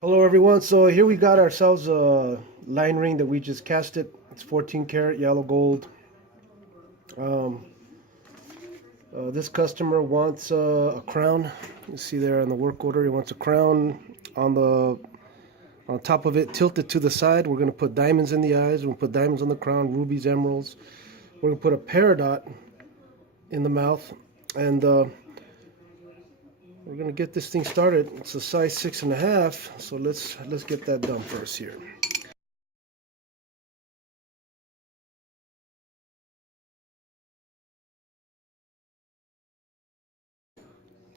Hello everyone, so here we got ourselves a line ring that we just casted. It's 14 karat yellow gold. Um, this customer wants a crown. You see there on the work order, he wants a crown on top of it, tilted to the side. We're going to put diamonds in the eyes. We're going to put diamonds on the crown, rubies, emeralds. We're going to put a peridot in the mouth, and we're going to get this thing started. It's a size 6.5, so let's get that done first here.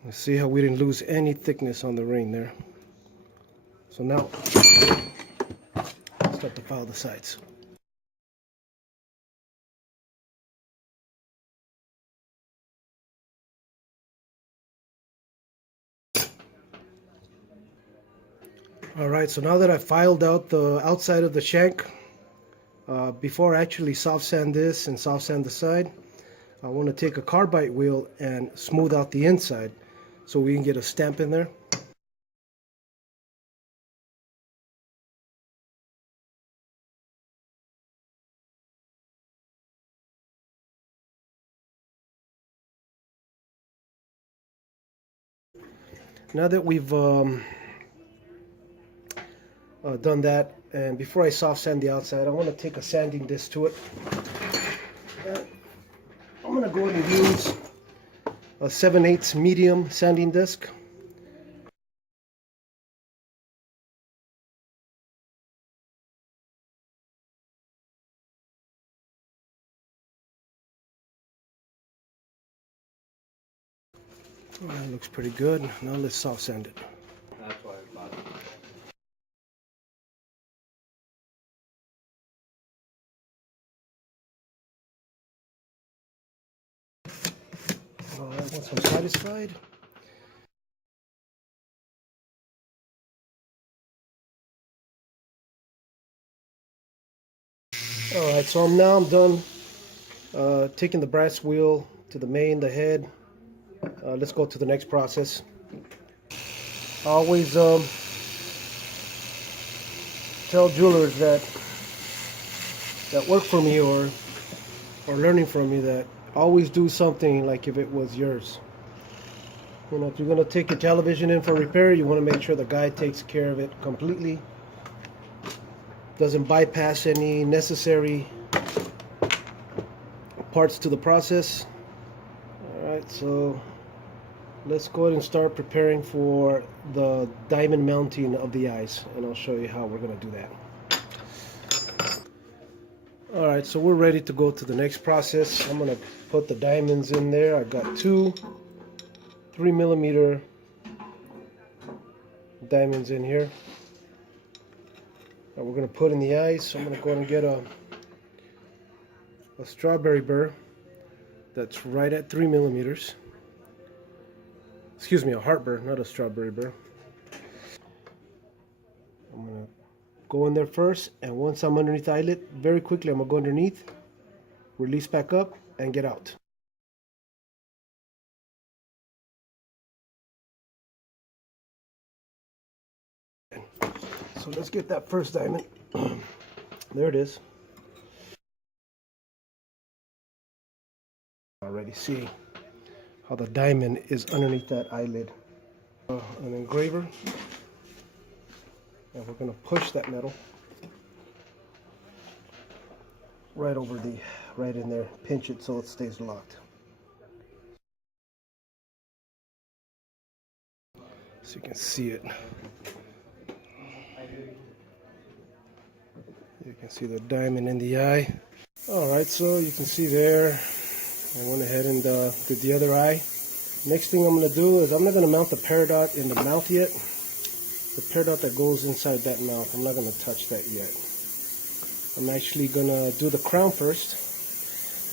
Let's see how we didn't lose any thickness on the ring there. So now, start to file the sides. Alright, so now that I filed out the outside of the shank, before I actually soft sand this and soft sand the side, I want to take a carbide wheel and smooth out the inside so we can get a stamp in there. Now that we've done that, and before I soft sand the outside, I want to take a sanding disc to it. I'm going to go ahead and use a 7/8 medium sanding disc. That looks pretty good. Now let's soft sand it. That's why I bought it. Alright, once I'm satisfied, alright, so I'm done taking the brass wheel to the main, the head. Let's go to the next process. I always tell jewelers that work for me or learning from me that always do something like if it was yours. You know, if you're gonna take your television in for repair, you want to make sure the guy takes care of it completely, doesn't bypass any necessary parts to the process. Alright, so let's go ahead and start preparing for the diamond mounting of the eyes, and I'll show you how we're going to do that. Alright, so we're ready to go to the next process. I'm going to put the diamonds in there. I've got two 3mm diamonds in here that we're going to put in the eyes. So I'm going to go ahead and get a strawberry burr that's right at 3mm. Excuse me, a heart burr, not a strawberry burr. I'm going to go in there first, and once I'm underneath the eyelid, very quickly I'm going to go underneath, release back up, and get out. So let's get that first diamond. There it is. Already see how the diamond is underneath that eyelid. An engraver, and we're going to push that metal right in there, pinch it so it stays locked. So you can see it. You can see the diamond in the eye. Alright, so you can see there, I went ahead and did the other eye. Next thing I'm going to do is I'm not going to mount the peridot in the mouth yet. The peridot that goes inside that mouth, I'm not going to touch that yet. I'm actually going to do the crown first.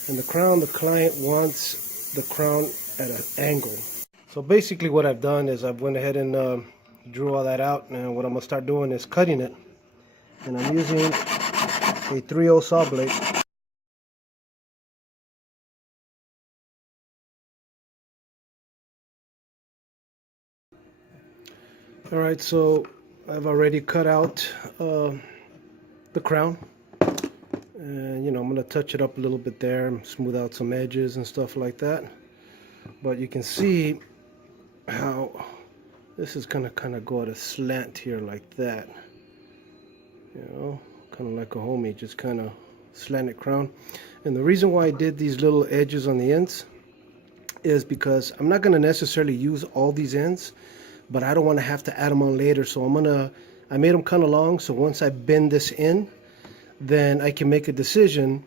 And the crown, the client wants the crown at an angle. So basically what I've done is I've went ahead and drew all that out. And what I'm going to start doing is cutting it. And I'm using a 3/0 saw blade. Alright, so I've already cut out the crown, and you know, I'm gonna touch it up a little bit there, smooth out some edges and stuff like that. But you can see how this is gonna kind of go at a slant here like that, you know, kind of like a homie, just kind of slanted crown. And the reason why I did these little edges on the ends is because I'm not gonna necessarily use all these ends, but I don't want to have to add them on later. So I made them kind of long, so once I bend this in, then I can make a decision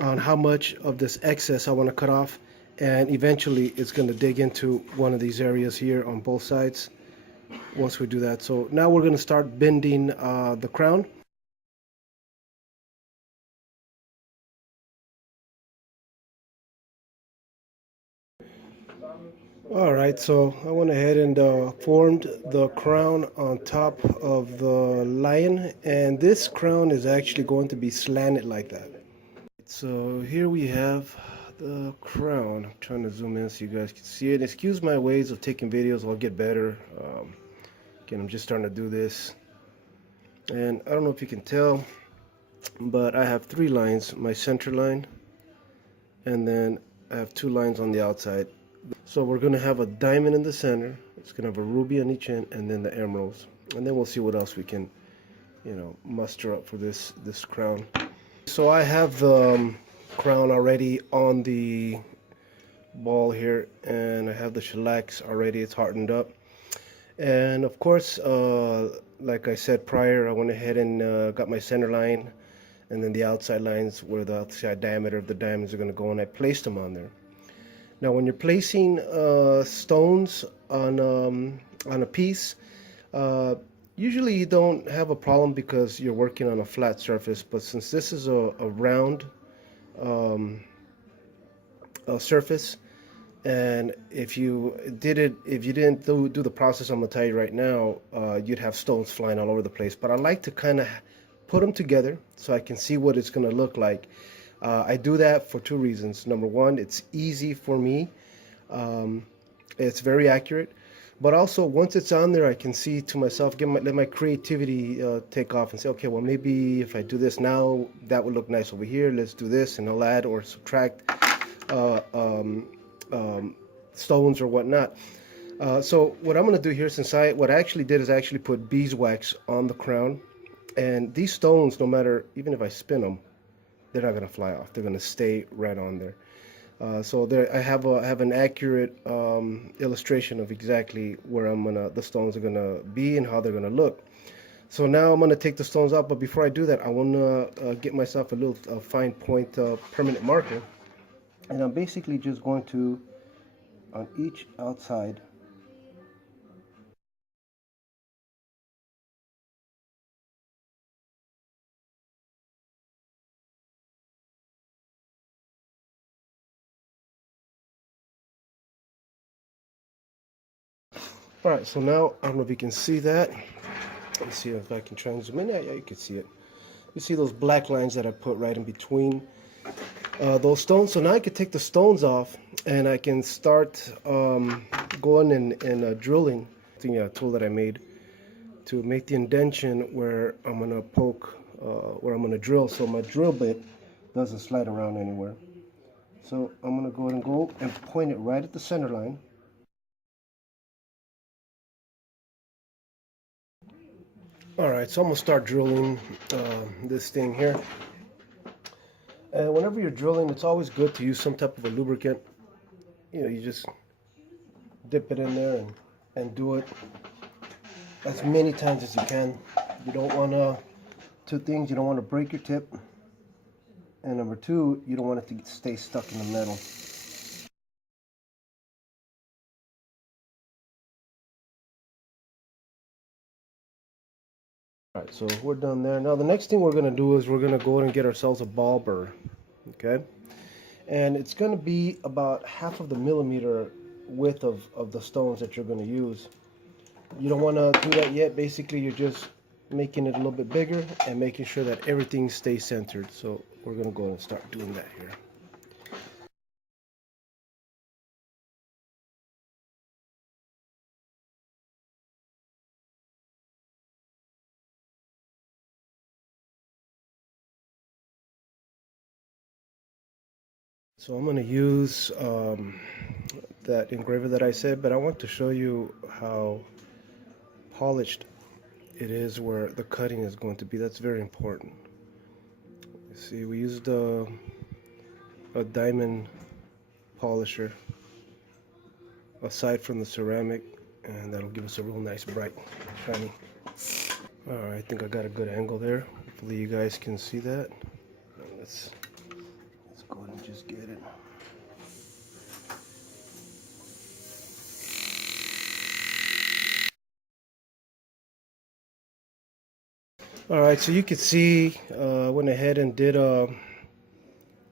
on how much of this excess I want to cut off, and eventually it's going to dig into one of these areas here on both sides once we do that. So now we're going to start bending the crown. All right, so I went ahead and formed the crown on top of the lion, and this crown is actually going to be slanted like that. So here we have the crown. I'm trying to zoom in so you guys can see it. Excuse my ways of taking videos, I'll get better. Again, I'm just starting to do this. And I don't know if you can tell, but I have 3 lines, my center line, and then I have 2 lines on the outside. So we're going to have a diamond in the center, it's going to have a ruby on each end, and then the emeralds. And then we'll see what else we can, you know, muster up for this crown. So I have the crown already on the ball here, and I have the shellacs already, it's hardened up. And of course, like I said prior, I went ahead and got my center line, and then the outside lines where the outside diameter of the diamonds are going to go, and I placed them on there. Now when you're placing stones on a piece, usually you don't have a problem because you're working on a flat surface, but since this is a round surface, and if you didn't do the process I'm gonna tell you right now, you'd have stones flying all over the place. But I like to kind of put them together so I can see what it's gonna look like. I do that for 2 reasons. Number one, it's easy for me. It's very accurate. But also, once it's on there, I can see to myself, let my creativity take off and say, okay, well, maybe if I do this now, that would look nice over here. Let's do this, and I'll add or subtract uh, um, stones or whatnot. So what I'm going to do here, what I actually did is I actually put beeswax on the crown, and these stones, no matter, even if I spin them, they're not going to fly off. They're going to stay right on there. So there, I have an accurate illustration of exactly where the stones are gonna be and how they're gonna look. So now I'm gonna take the stones out, but before I do that, I wanna get myself a little fine point permanent marker, and I'm basically just going to, on each outside, all right, so now I don't know if you can see that. Let's see if I can try and zoom in. Yeah, you can see it. You see those black lines that I put right in between those stones. So now I can take the stones off, and I can start going and drilling. The tool that I made to make the indentation where I'm gonna poke, where I'm gonna drill, so my drill bit doesn't slide around anywhere. So I'm gonna go ahead and point it right at the center line. All right, so I'm gonna start drilling this thing here. And whenever you're drilling, it's always good to use some type of a lubricant. You know, you just dip it in there and do it as many times as you can. You don't want to, 2 things, you don't want to break your tip, and number 2, you don't want it to stay stuck in the metal. All right, so we're done there. Now the next thing we're going to do is we're going to go ahead and get ourselves a ball burr, okay? And it's going to be about half of the millimeter width of the stones that you're going to use. You don't want to do that yet. Basically, you're just making it a little bit bigger and making sure that everything stays centered. So we're going to go and start doing that here. So I'm going to use that engraver that I said, but I want to show you how polished it is where the cutting is going to be. That's very important. You see, we used a diamond polisher aside from the ceramic, and that'll give us a real nice bright shiny. Alright, I think I got a good angle there. Hopefully you guys can see that. Let's go ahead and just get it. Alright, so you can see went ahead and did went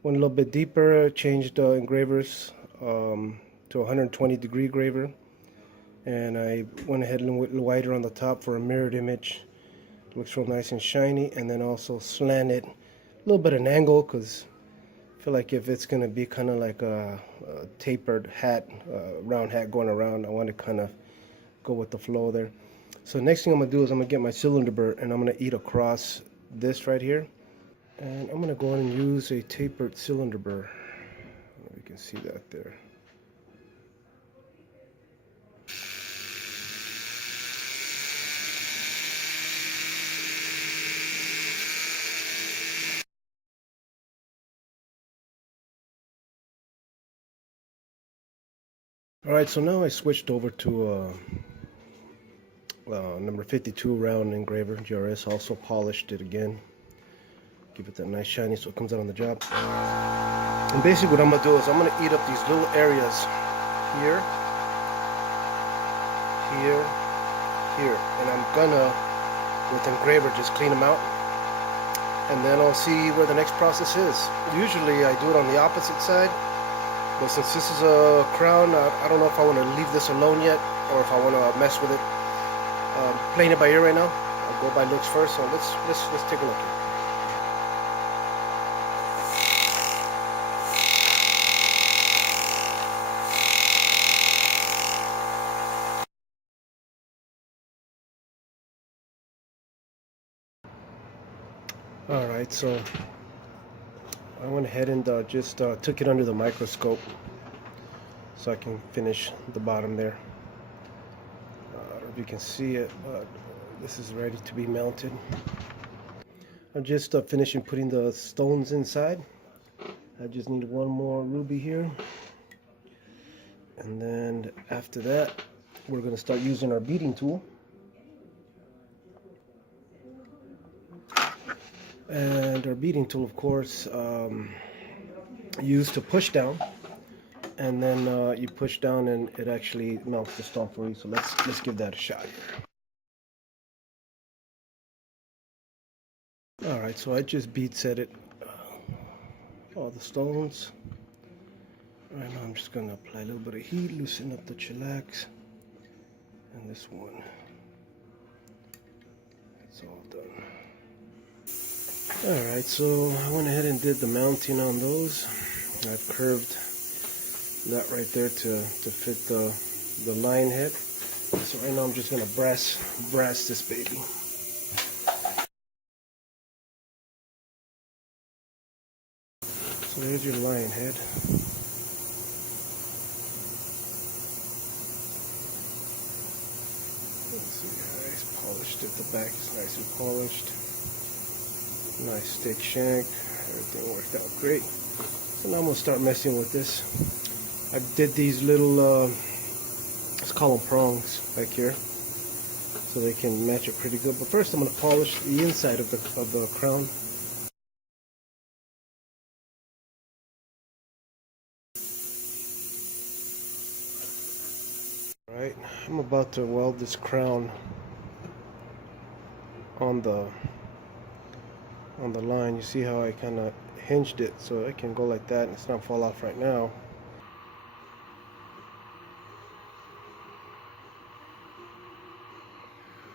a little bit deeper, changed engravers to 120-degree engraver, and I went ahead and went wider on the top for a mirrored image. Looks real nice and shiny, and then also slanted a little bit of an angle, because I feel like if it's going to be kind of like a tapered hat, round hat going around, I want to kind of go with the flow there. So next thing I'm going to do is I'm going to get my cylinder burr, and I'm going to eat across this right here. And I'm going to go ahead and use a tapered cylinder burr. You can see that there. Alright, so now I switched over to number 52 round engraver, GRS. Also polished it again. Give it that nice shiny so it comes out on the job. And basically what I'm going to do is I'm going to eat up these little areas here, here, here. And I'm going to, with engraver, just clean them out. And then I'll see where the next process is. Usually I do it on the opposite side. But since this is a crown, I don't know if I want to leave this alone yet, or if I want to mess with it. Playing it by ear right now. I'll go by looks first. So let's take a look here. Alright, so I went ahead and just took it under the microscope so I can finish the bottom there. I don't know if you can see it, but this is ready to be mounted. I'm just finishing putting the stones inside. I just need one more ruby here. And then after that, we're going to start using our beading tool. And our beading tool, of course, used to push down, and then you push down and it actually melts the stone for you. So let's give that a shot here. All right, so I just bead set it, all the stones. Right now I'm just going to apply a little bit of heat, loosen up the chillax, and this one, it's all done. Alright, so I went ahead and did the mounting on those. I've curved that right there to fit the line head. So right now I'm just going to brass this baby. So there's your lion head. Let's see guys, polished it. The back is nice and polished. Nice thick shank. Everything worked out great. So now I'm going to start messing with this. I did these little, let's call them prongs back here, so they can match it pretty good. But first I'm going to polish the inside of the crown. Alright, I'm about to weld this crown on the line. You see how I kind of hinged it so it can go like that and it's not fall off right now.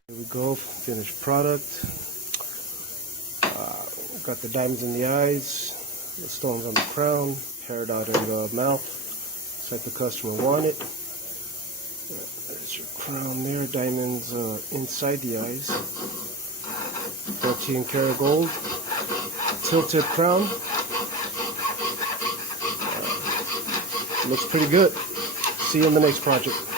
Here we go, finished product. Got the diamonds in the eyes, the stones on the crown, peridot in the mouth, just like the customer wanted. There's your crown there, diamonds inside the eyes. 14 karat gold, tilted crown. Looks pretty good. See you in the next project.